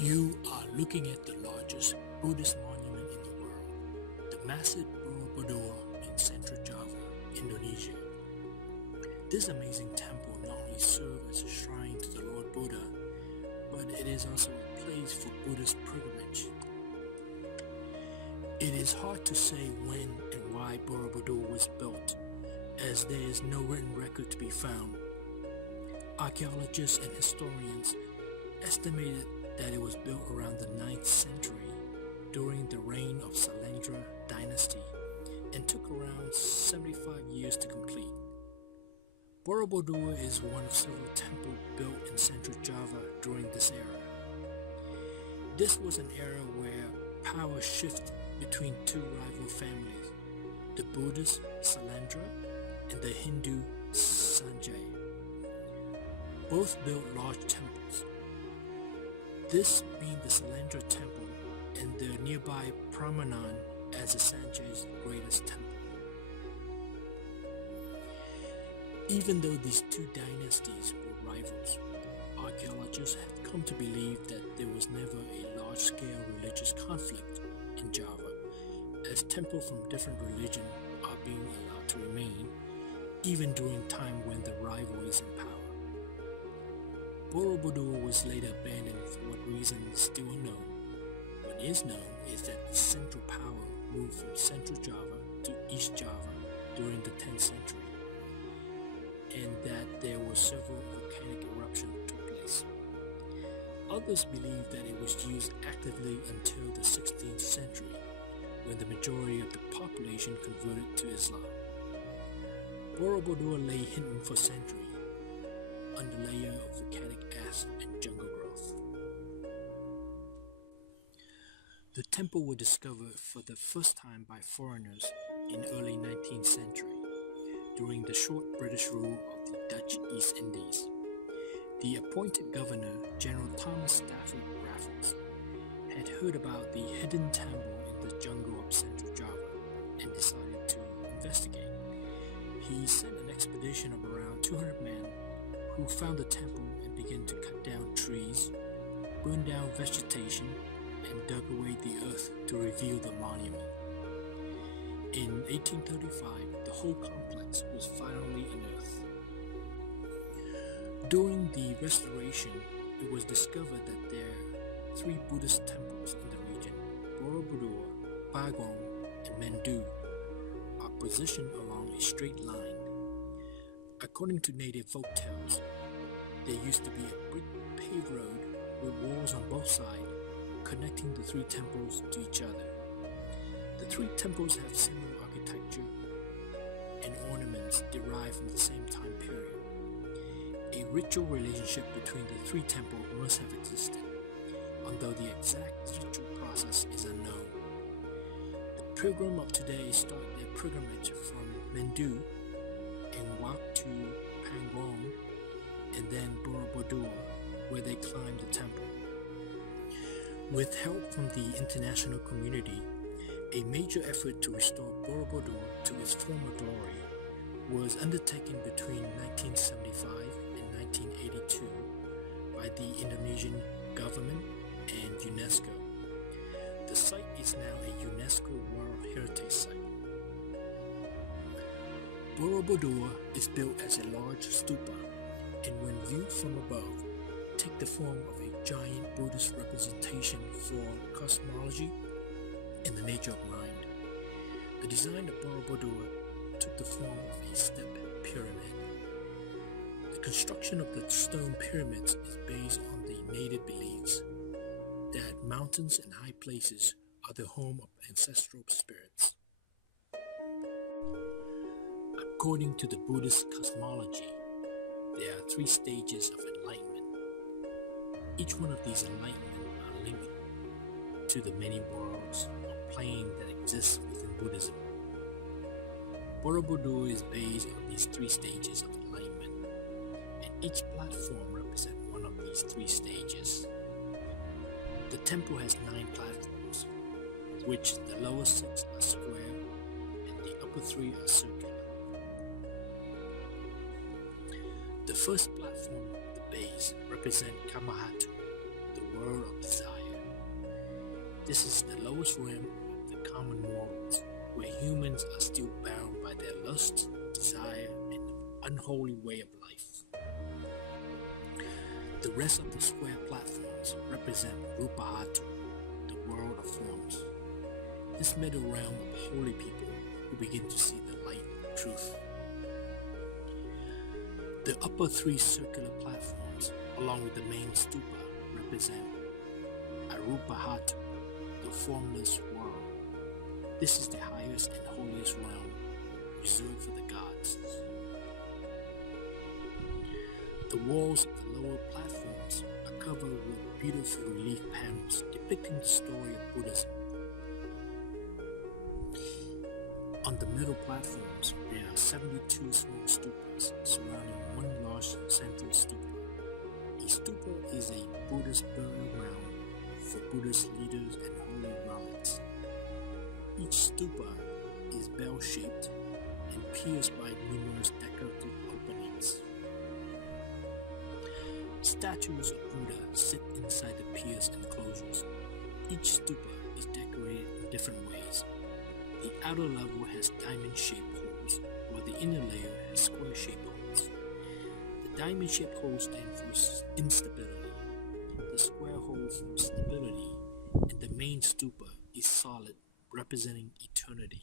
You are looking at the largest Buddhist monument in the world, the massive Borobudur in central Java, Indonesia. This amazing temple not only serves as a shrine to the Lord Buddha, but it is also a place for Buddhist pilgrimage. It is hard to say when and why Borobudur was built, as there is no written record to be found. Archaeologists and historians estimated that it was built around the 9th century during the reign of Salandra dynasty and took around 75 years to complete. Borobudur is one of several temples built in central Java during this era. This was an era where power shifted between two rival families, the Buddhist Salandra and the Hindu Sanjay. Both built large temples, this being the Salandra temple and the nearby Prambanan as the Sanjay's greatest temple. Even though these two dynasties were rivals, archaeologists have come to believe that there was never a large-scale religious conflict in Java, as temples from different religions are being allowed to remain, even during time when the rival is in power. Borobudur was later abandoned for what reason is still unknown. What is known is that the central power moved from central Java to East Java during the 10th century, and that there were several volcanic eruptions that took place. Others believe that it was used actively until the 16th century, when the majority of the population converted to Islam. Borobudur lay hidden for centuries under a layer of volcanic ash and jungle growth. The temple was discovered for the first time by foreigners in early 19th century during the short British rule of the Dutch East Indies. The appointed governor, General Thomas Stafford Raffles, had heard about the hidden temple in the jungle of central Java and decided to investigate. He sent an expedition of around 200 men who found the temple and began to cut down trees, burn down vegetation, and dug away the earth to reveal the monument. In 1835, the whole complex was finally unearthed. During the restoration, it was discovered that there are 3 Buddhist temples in the region, Borobudur, Bagong, and Mendu, are positioned along a straight line. According to native folktales, there used to be a brick paved road with walls on both sides connecting the 3 temples to each other. The 3 temples have similar architecture and ornaments derived from the same time period. A ritual relationship between the 3 temples must have existed, although the exact ritual process is unknown. The pilgrim of today start their pilgrimage from Mendu and walk to Pangong and then Borobudur, where they climb the temple. With help from the international community, a major effort to restore Borobudur to its former glory was undertaken between 1975 and 1982 by the Indonesian government and UNESCO. The site is now a UNESCO World Heritage Site. Borobudur is built as a large stupa, and when viewed from above, take the form of a giant Buddhist representation for cosmology and the nature of mind. The design of Borobudur took the form of a step pyramid. The construction of the stone pyramids is based on the native beliefs that mountains and high places are the home of ancestral spirits. According to the Buddhist cosmology, there are 3 stages of enlightenment. Each one of these enlightenments are linked to the many worlds or plane that exists within Buddhism. Borobudur is based on these 3 stages of enlightenment, and each platform represents one of these 3 stages. The temple has 9 platforms, of which the lower 6 are square and the upper 3 are circular. The first platform at the base represents Kamahatu, the world of desire. This is the lowest realm of the common morals, where humans are still bound by their lust, desire, and unholy way of life. The rest of the square platforms represent Rupahatu, the world of forms. This middle realm of holy people who begin to see the light of truth. The upper three circular platforms, along with the main stupa, represent Arupahatu, the formless world. This is the highest and holiest realm, reserved for the gods. The walls of the lower platforms are covered with beautiful relief panels depicting the story of Buddhism. On the middle platforms, there are 72 small stupas surrounding one large central stupa. A stupa is a Buddhist burial ground for Buddhist leaders and holy relics. Each stupa is bell-shaped and pierced by numerous decorative openings. Statues of Buddha sit inside the pierced enclosures. Each stupa is decorated in different ways. The outer level has diamond-shaped holes, while the inner layer has square-shaped holes. The diamond-shaped holes stand for instability. The square hole for stability, and the main stupa is solid, representing eternity.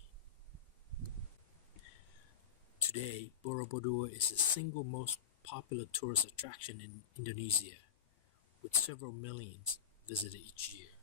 Today, Borobudur is the single most popular tourist attraction in Indonesia, with several millions visited each year.